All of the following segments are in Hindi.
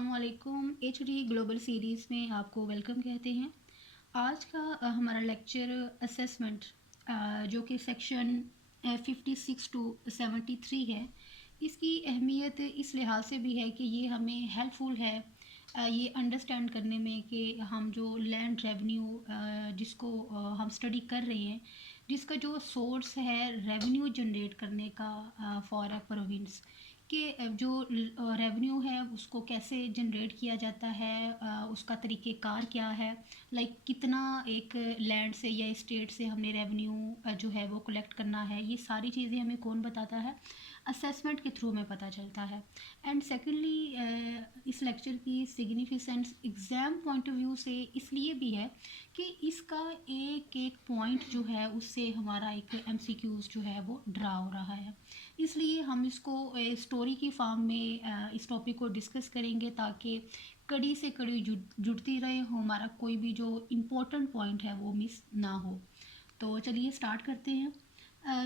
अस्सलामुअलैकुम। एचडी ग्लोबल सीरीज़ में आपको वेलकम कहते हैं। आज का हमारा लेक्चर असेसमेंट जो कि सेक्शन 56 टू 73 है। इसकी अहमियत इस लिहाज से भी है कि ये हमें हेल्पफुल है ये अंडरस्टैंड करने में कि हम जो लैंड रेवेन्यू जिसको हम स्टडी कर रहे हैं, जिसका जो सोर्स है रेवेन्यू जनरेट करने का फॉर अ प्रोविंस कि जो रेवेन्यू है उसको कैसे जनरेट किया जाता है, उसका तरीक़ेकार क्या है, लाइक कितना एक लैंड से या स्टेट से हमने रेवेन्यू जो है वो कलेक्ट करना है, ये सारी चीज़ें हमें कौन बताता है? असेसमेंट के थ्रू में पता चलता है। एंड सेकेंडली इस लेक्चर की significance exam point of view से इसलिए भी है कि इसका एक एक पॉइंट जो है उससे हमारा एक एमसीक्यूज़ जो है वो ड्रा हो रहा है। इसलिए हम इसको स्टोरी की फॉर्म में इस टॉपिक को डिस्कस करेंगे ताकि कड़ी से कड़ी जुड़ती रहे, हमारा कोई भी जो इम्पोर्टेंट पॉइंट है वो मिस ना हो। तो चलिए स्टार्ट करते हैं।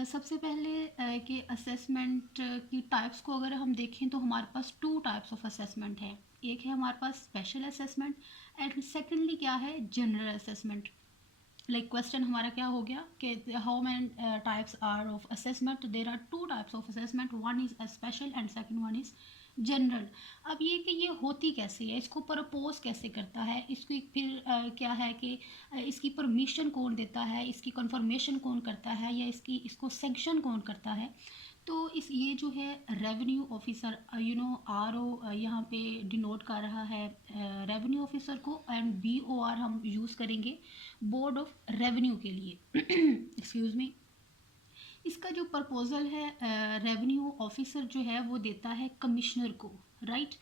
सबसे पहले कि असेसमेंट की टाइप्स को अगर हम देखें तो हमारे पास टू टाइप्स ऑफ असेसमेंट है। एक है हमारे पास स्पेशल असेसमेंट एंड सेकेंडली क्या है, जनरल असेसमेंट। लाइक क्वेश्चन हमारा क्या हो गया कि how many types are of assessment? There are two types of assessment, one is special and second one is general. अब ये कि ये होती कैसे है, इसको प्रपोज कैसे करता है, इसकी फिर क्या है कि इसकी परमिशन कौन देता है, इसकी कंफर्मेशन कौन करता है, या इसको सेंक्शन कौन करता है। तो इस ये जो है रेवेन्यू ऑफिसर आरओ यहाँ पे डिनोट कर रहा है रेवेन्यू ऑफिसर को, एंड BOR हम यूज़ करेंगे बोर्ड ऑफ रेवेन्यू के लिए। Excuse me. इसका जो प्रपोज़ल है रेवेन्यू ऑफिसर जो है वो देता है कमिश्नर को, राइट।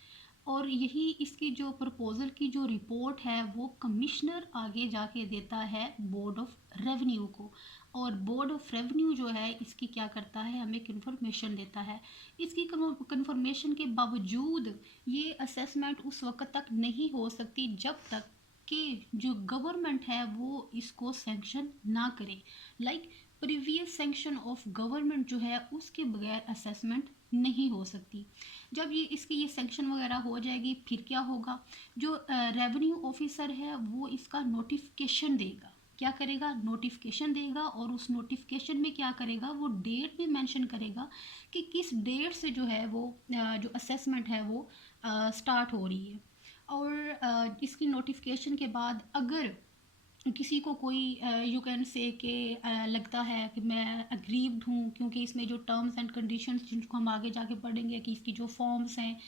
और यही इसकी जो प्रपोज़ल की जो रिपोर्ट है वो कमिश्नर आगे जाके देता है बोर्ड ऑफ रेवेन्यू को, और बोर्ड ऑफ रेवेन्यू जो है इसकी क्या करता है, हमें कंफर्मेशन देता है। इसकी कंफर्मेशन के बावजूद ये असेसमेंट उस वक्त तक नहीं हो सकती जब तक कि जो गवर्नमेंट है वो इसको सैंक्शन ना करे। Like previous sanction of government जो है उसके बगैर असेसमेंट नहीं हो सकती। जब ये इसकी ये सैंक्शन वगैरह हो जाएगी फिर क्या होगा, जो रेवेन्यू ऑफिसर है वो इसका नोटिफिकेशन देगा। क्या करेगा? नोटिफिकेशन देगा, और उस नोटिफिकेशन में क्या करेगा, वो डेट भी मेंशन करेगा कि किस डेट से जो है वो जो असेसमेंट है वो स्टार्ट हो रही है। और इसकी नोटिफिकेशन के बाद अगर किसी को कोई यू कैन से कि लगता है कि मैं अग्रीव्ड हूँ, क्योंकि इसमें जो टर्म्स एंड कंडीशंस जिनको हम आगे जाके पढ़ेंगे कि इसकी जो फॉर्म्स हैं,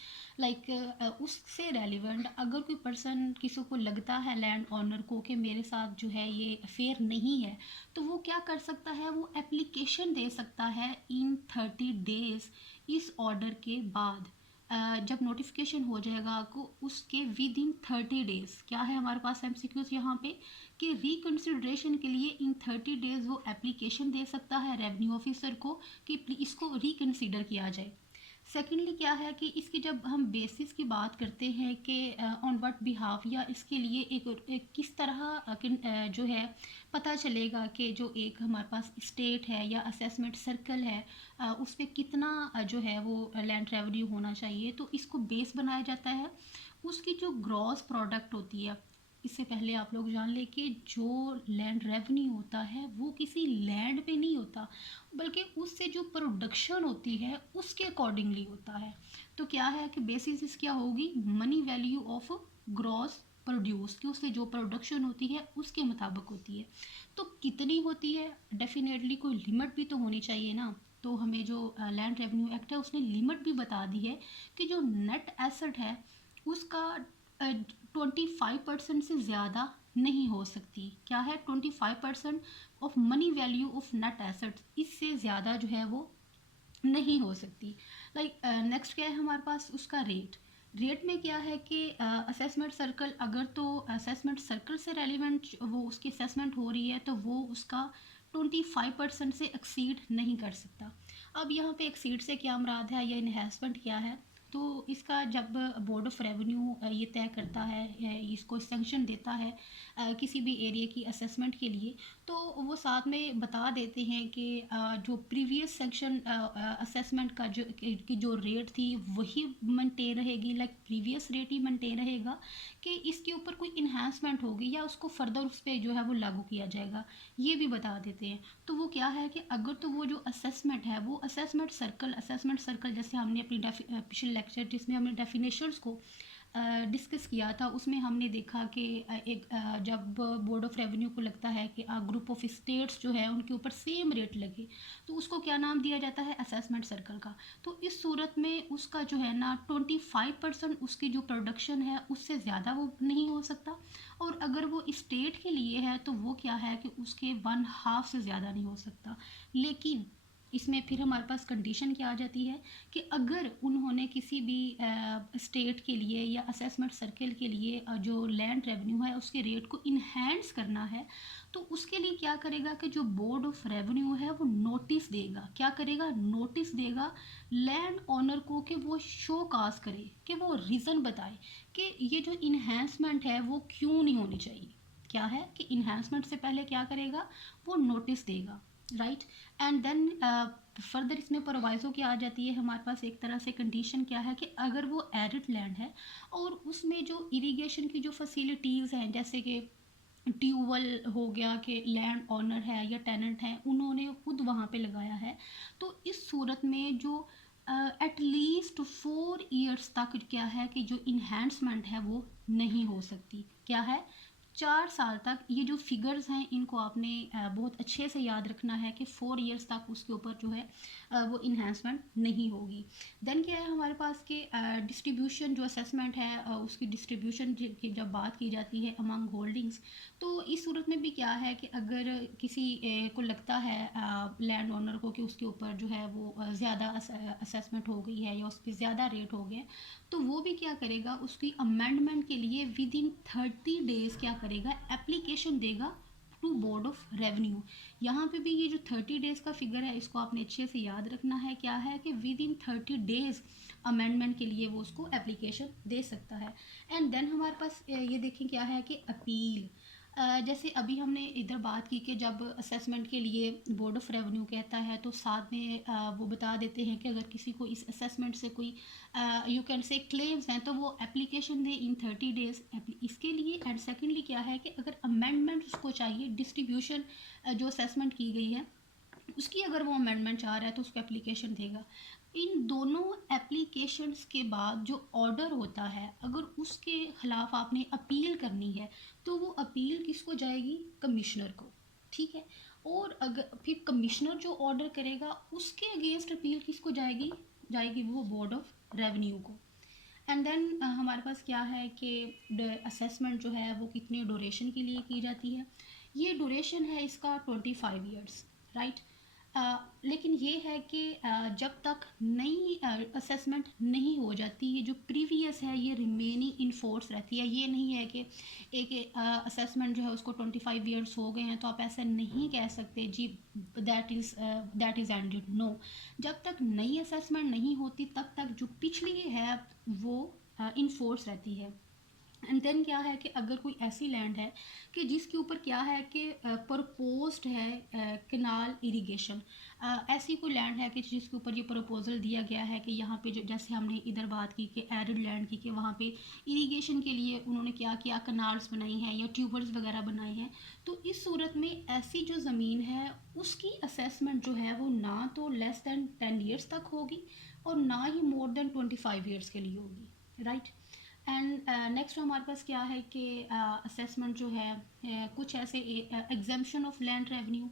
लाइक उससे रेलिवेंट अगर कोई पर्सन किसी को लगता है लैंड ऑनर को कि मेरे साथ जो है ये अफेयर नहीं है, तो वो क्या कर सकता है, वो एप्लीकेशन दे सकता है इन 30 डेज़ इस ऑर्डर के बाद। जब नोटिफिकेशन हो जाएगा को उसके विद इन 30 डेज़ क्या है हमारे पास एमसीक्यूज यहाँ पे कि रिकन्सिडरेशन के लिए इन 30 डेज़ वो एप्लीकेशन दे सकता है रेवेन्यू ऑफिसर को कि इसको रिकन्सिडर किया जाए। सेकेंडली क्या है कि इसकी जब हम बेसिस की बात करते हैं कि ऑन व्हाट बिहाफ, या इसके लिए एक किस तरह जो है पता चलेगा कि जो एक हमारे पास स्टेट है या असेसमेंट सर्कल है उस पर कितना जो है वो लैंड रेवेन्यू होना चाहिए, तो इसको बेस बनाया जाता है उसकी जो ग्रॉस प्रोडक्ट होती है। इससे पहले आप लोग जान लें कि जो लैंड रेवेन्यू होता है वो किसी लैंड पे नहीं होता, बल्कि उससे जो प्रोडक्शन होती है उसके अकॉर्डिंगली होता है। तो क्या है कि बेसिस क्या होगी, money value of gross produce, कि उससे जो प्रोडक्शन होती है उसके मुताबिक होती है। तो कितनी होती है, डेफिनेटली कोई लिमिट भी तो होनी चाहिए ना। तो हमें जो लैंड रेवेन्यू एक्ट है उसने लिमिट भी बता दी है कि जो नेट एसेट है उसका 25% से ज़्यादा नहीं हो सकती। क्या है? 25% of money value of net assets, इससे ज़्यादा जो है वो नहीं हो सकती। लाइक नेक्स्ट क्या है हमारे पास, उसका रेट। रेट में क्या है कि असेसमेंट सर्कल, अगर तो असेसमेंट सर्कल से रेलिवेंट वो उसकी असेसमेंट हो रही है तो वो उसका 25% से एक्सीड नहीं कर सकता। अब यहाँ पे एक्सीड से क्या मुराद है या इन्हेंसमेंट क्या है, तो इसका जब बोर्ड ऑफ रेवेन्यू ये तय करता है, इसको सेंक्शन देता है किसी भी एरिया की असेसमेंट के लिए, तो वो साथ में बता देते हैं कि जो प्रीवियस सेक्शन असेसमेंट का जो रेट थी वही मेंटेन रहेगी, लाइक प्रीवियस रेट ही मेंटेन रहेगा, कि इसके ऊपर कोई इन्हांसमेंट होगी या उसको फर्दर उस पर जो है वो लागू किया जाएगा, ये भी बता देते हैं। तो वो क्या है कि अगर तो वो जो असेसमेंट है वो असेसमेंट सर्कल जैसे हमने अपनी पिछले लेक्चर जिसमें हमने डेफिनेशंस को डिस्कस किया था, उसमें हमने देखा कि जब बोर्ड ऑफ रेवेन्यू को लगता है कि ग्रुप ऑफ स्टेट्स जो है उनके ऊपर सेम रेट लगे, तो उसको क्या नाम दिया जाता है, असेसमेंट सर्कल का। तो इस सूरत में उसका जो है ना 25% उसकी जो प्रोडक्शन है उससे ज़्यादा वो नहीं हो सकता, और अगर वो स्टेट के लिए है तो वो क्या है कि उसके 1/2 से ज़्यादा नहीं हो सकता। लेकिन इसमें फिर हमारे पास कंडीशन क्या आ जाती है कि अगर उन्होंने किसी भी स्टेट के लिए या असेसमेंट सर्कल के लिए जो लैंड रेवेन्यू है उसके रेट को इन्हेंस करना है, तो उसके लिए क्या करेगा कि जो बोर्ड ऑफ रेवेन्यू है वो नोटिस देगा, क्या करेगा, नोटिस देगा लैंड ओनर को कि वो शो काज करे, कि वो रीज़न बताए कि ये जो इन्हेंसमेंट है वो क्यों नहीं होनी चाहिए। क्या है कि इन्हेंसमेंट से पहले क्या करेगा, वो नोटिस देगा, राइट। एंड देन फर्दर इसमें प्रोवाइजो क्या आ जाती है हमारे पास, एक तरह से कंडीशन क्या है कि अगर वो एरिड लैंड है और उसमें जो इरिगेशन की जो फैसिलिटीज़ हैं, जैसे कि ट्यूबवेल हो गया, कि लैंड ओनर है या टेनेंट है उन्होंने खुद वहाँ पे लगाया है, तो इस सूरत में जो एटलीस्ट 4 ईयर्स तक क्या है कि जो इन्हेंसमेंट है वो नहीं हो सकती। क्या है, 4 साल तक। ये जो फिगर्स हैं इनको आपने बहुत अच्छे से याद रखना है कि 4 ईयर्स तक उसके ऊपर जो है वो इन्हेंसमेंट नहीं होगी। देन क्या है हमारे पास के डिस्ट्रीब्यूशन, जो असेसमेंट है उसकी डिस्ट्रीब्यूशन की जब बात की जाती है अमंग होल्डिंग्स, तो इस सूरत में भी क्या है कि अगर किसी को लगता है लैंड ओनर को कि उसके ऊपर जो है वो ज़्यादा असेसमेंट हो गई है या उस पर ज़्यादा रेट हो गया, तो वो भी क्या करेगा, उसकी अमेंडमेंट के लिए विद इन 30 डेज क्या करेगा, एप्लीकेशन देगा टू बोर्ड ऑफ रेवेन्यू। यहाँ पे भी ये जो 30 डेज का फिगर है इसको आपने अच्छे से याद रखना है, क्या है कि विद इन 30 डेज अमेंडमेंट के लिए वो उसको एप्लीकेशन दे सकता है। एंड देन हमारे पास ये देखें क्या है कि अपील। जैसे अभी हमने इधर बात की कि जब असेसमेंट के लिए बोर्ड ऑफ रेवेन्यू कहता है तो साथ में वो बता देते हैं कि अगर किसी को इस असेसमेंट से कोई यू कैन से क्लेम्स हैं तो वो एप्लीकेशन दे इन 30 डेज इसके लिए। एंड सेकेंडली क्या है कि अगर अमेंडमेंट उसको चाहिए, डिस्ट्रीब्यूशन जो असेसमेंट की गई है उसकी अगर वो अमेंडमेंट चाह रहा है तो उसको एप्लीकेशन देगा। इन दोनों एप्लीकेशंस के बाद जो ऑर्डर होता है अगर उसके खिलाफ आपने अपील करनी है तो वो अपील किसको जाएगी, कमिश्नर को, ठीक है। और अगर फिर कमिश्नर जो ऑर्डर करेगा उसके अगेंस्ट अपील किसको जाएगी, जाएगी वो बोर्ड ऑफ रेवेन्यू को। एंड देन हमारे पास क्या है कि असेसमेंट जो है वो कितने ड्यूरेशन के लिए की जाती है, ये ड्यूरेशन है इसका 25 ईयर्स, राइट। लेकिन ये है कि जब तक नई असेसमेंट नहीं हो जाती, ये जो प्रीवियस है ये रिमेनिंग इन फोर्स रहती है। ये नहीं है कि एक असेसमेंट जो है उसको 25 ईयर्स हो गए हैं तो आप ऐसा नहीं कह सकते जी दैट इज़ एंडेड, नो। जब तक नई असेसमेंट नहीं होती तब तक जो पिछली है वो इन फोर्स रहती है। एंड देन क्या है कि अगर कोई ऐसी लैंड है कि जिसके ऊपर क्या है कि प्रपोज्ड है कैनाल इरिगेशन, ऐसी कोई लैंड है कि जिसके ऊपर ये प्रपोजल दिया गया है कि यहाँ पे जो जैसे हमने इधर बात की कि एरिड लैंड की कि वहाँ पे इरिगेशन के लिए उन्होंने क्या किया, कनाल्स बनाई हैं या ट्यूबर्स वगैरह बनाए हैं, तो इस सूरत में ऐसी जो ज़मीन है उसकी असेसमेंट जो है वो ना तो लेस दैन 10 ईयर्स तक होगी और ना ही मोर देन 25 ईयर्स के लिए होगी, राइट। एंड नेक्स्ट हमारे पास क्या है कि असेसमेंट जो है कुछ ऐसे एग्जाम्पशन ऑफ लैंड रेवेन्यू,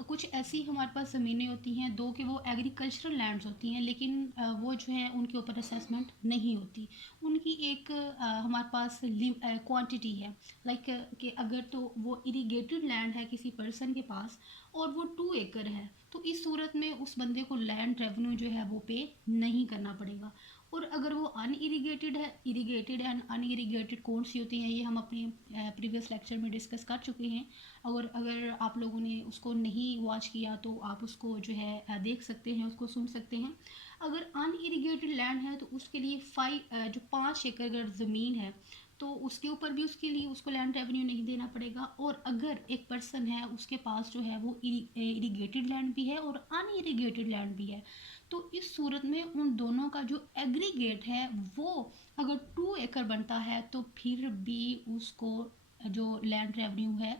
कुछ ऐसी हमारे पास ज़मीनें होती हैं दो कि वो एग्रीकल्चरल लैंड्स होती हैं लेकिन वो जो है उनके ऊपर असेसमेंट नहीं होती, उनकी एक हमारे पास क्वांटिटी है, लाइक कि अगर तो वो इरिगेटेड लैंड है किसी पर्सन के पास और वो 2 एकड़ है तो इस सूरत में उस बंदे को लैंड रेवेन्यू जो है वो पे नहीं करना पड़ेगा। और अगर वो अनइरीगेटेड है, इरीगेटेड एंड अनइरीगेटेड कौन सी होती हैं ये हम अपने प्रीवियस लेक्चर में डिस्कस कर चुके हैं। और अगर आप लोगों ने उसको नहीं वॉच किया तो आप उसको जो है देख सकते हैं, उसको सुन सकते हैं। अगर अनइरीगेटेड लैंड है तो उसके लिए 5 एकड़ अगर ज़मीन है तो उसके ऊपर भी उसके लिए उसको लैंड रेवेन्यू नहीं देना पड़ेगा। और अगर एक पर्सन है उसके पास जो है वो इरीगेटेड लैंड भी है और अनइरीगेटेड लैंड भी है, तो इस सूरत में उन दोनों का जो एग्रीगेट है वो अगर 2 एकड़ बनता है तो फिर भी उसको जो लैंड रेवेन्यू है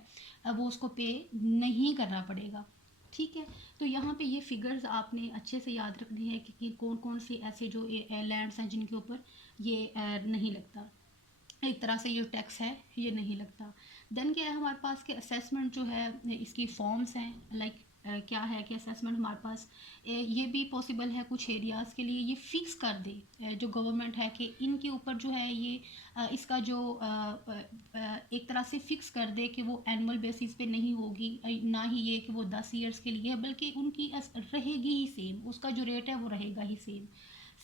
वो उसको पे नहीं करना पड़ेगा। ठीक है, तो यहाँ पे ये फिगर्स आपने अच्छे से याद रखने हैं कि कौन कौन से ऐसे जो लैंड्स हैं जिनके ऊपर ये नहीं लगता, एक तरह से ये टैक्स है, ये नहीं लगता। देन क्या है हमारे पास के असेसमेंट जो है इसकी फॉर्म्स हैं, लाइक क्या है कि असेसमेंट हमारे पास ये भी पॉसिबल है कुछ एरियाज़ के लिए ये फिक्स कर दे जो गवर्नमेंट है कि इनके ऊपर जो है ये इसका जो एक तरह से फिक्स कर दे कि वो एनुअल बेसिस पे नहीं होगी, ना ही ये कि वो 10 ईयर्स के लिए है, बल्कि उनकी रहेगी ही सेम, उसका जो रेट है वो रहेगा ही सेम।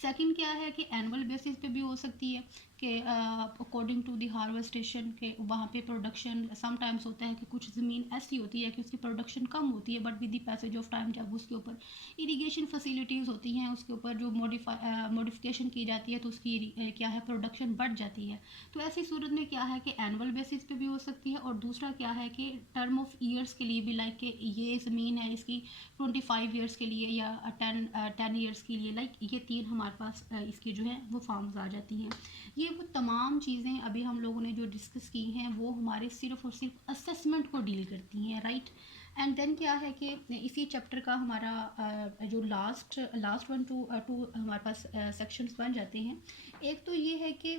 सेकंड क्या है कि एनुअल बेसिस पे भी हो सकती है कि अकॉर्डिंग टू द हार्वेस्टेशन के वहाँ पे प्रोडक्शन समटाइम्स होता है कि कुछ ज़मीन ऐसी होती है कि उसकी प्रोडक्शन कम होती है, but with the passage of time जब उसके ऊपर इरिगेशन फैसिलिटीज़ होती हैं, उसके ऊपर जो मॉडिफिकेशन की जाती है तो उसकी क्या है प्रोडक्शन बढ़ जाती है। तो ऐसी सूरत में क्या है कि एनुअल बेसिस पे भी हो सकती है। और दूसरा क्या है कि टर्म ऑफ ईयर्स के लिए भी, लाइक कि ये ज़मीन है इसकी 25 ईयर्स के लिए या 10 ईयर्स के लिए, लाइक ये तीन हमारे पास इसकी जो है वो फॉर्म्स आ जाती हैं। ये वो तमाम चीज़ें अभी हम लोगों ने जो डिस्कस की हैं वो हमारे सिर्फ और सिर्फ असेसमेंट को डील करती हैं, राइट। एंड देन क्या है कि इसी चैप्टर का हमारा जो लास्ट लास्ट 1 to 2 हमारे पास सेक्शंस बन जाते हैं। एक तो ये है कि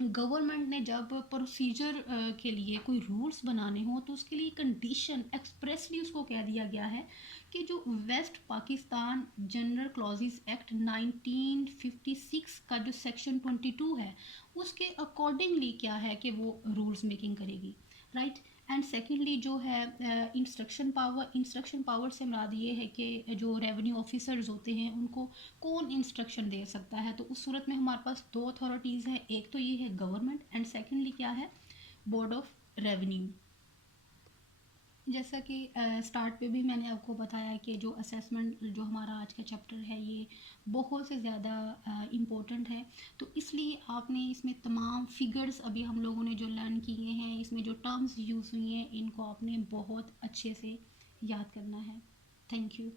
गवर्नमेंट ने जब प्रोसीजर के लिए कोई रूल्स बनाने हो तो उसके लिए कंडीशन एक्सप्रेसली उसको कह दिया गया है कि जो West Pakistan General Clauses Act 1956 का जो सेक्शन 22 है उसके अकॉर्डिंगली क्या है कि वो रूल्स मेकिंग करेगी, राइट। एंड सेकेंडली जो है इंस्ट्रक्शन पावर से मुराद ये है कि जो रेवेन्यू ऑफिसर्स होते हैं उनको कौन इंस्ट्रक्शन दे सकता है। तो उस सूरत में हमारे पास दो अथॉरिटीज़ हैं, एक तो ये है गवर्नमेंट एंड सेकेंडली क्या है बोर्ड ऑफ रेवेन्यू। जैसा कि स्टार्ट पे भी मैंने आपको बताया कि जो असेसमेंट जो हमारा आज का चैप्टर है ये बहुत से ज़्यादा इम्पोर्टेंट है। तो इसलिए आपने इसमें तमाम फिगर्स अभी हम लोगों ने जो लर्न किए हैं, इसमें जो टर्म्स यूज़ हुई हैं, इनको आपने बहुत अच्छे से याद करना है। Thank you.